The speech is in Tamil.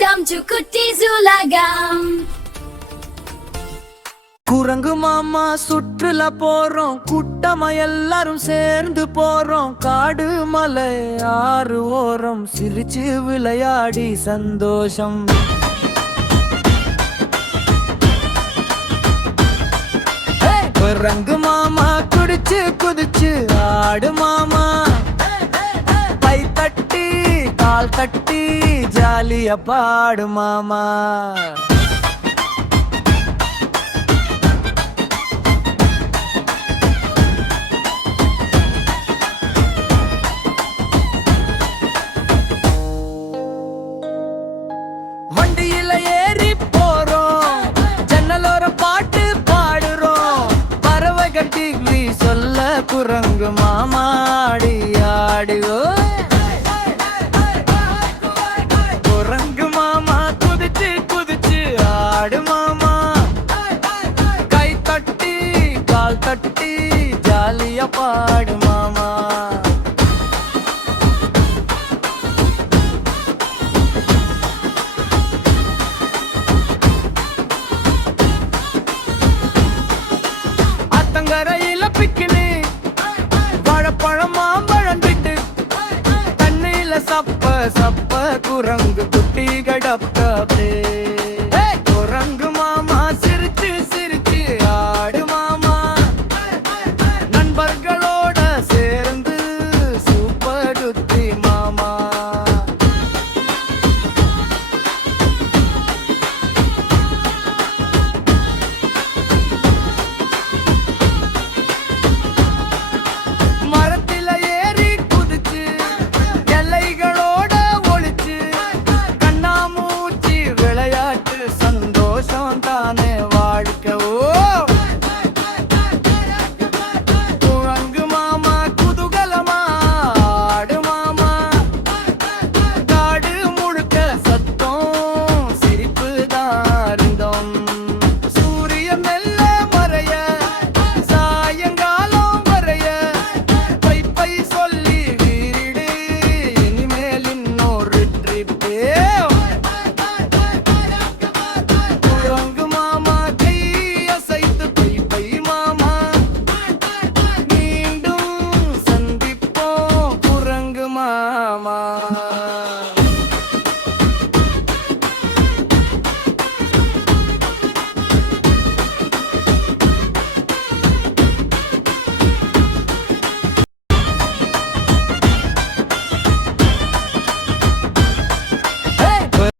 Welcome to Kutti's Ulagam. குரங்கு மாமா சுற்றுல போறோம், கூட்டமா எல்லாரும் சேர்ந்து போறோம். காடு மலை ஆறு ஓரம் சிரிச்சு விளையாடி சந்தோஷம். குரங்கு மாமா குடிச்சு குதிச்சு ஆடு மாமா, கை தட்டி கால் தட்டி ஜாலியா பாடு மாமா. வண்டியில ஏறி போறோம், ஜன்னலோர பாட்டு பாடுறோம். பறவைகள் டிகிரி சொல்ல குரங்கு மாமா ஆடி ஆடியோ. குரங்கு மாமா குதிச்சு குதிச்சு ஆடு மாமா, கை தட்டி கால் தட்டி ஜாலியா பாடு மாமா. கரையில பிக்கினி வாழைப்பழம் மாம்பழம் விட்டு, தண்ணியில சப்ப சப்ப குரங்கு குட்டி கடப்பே.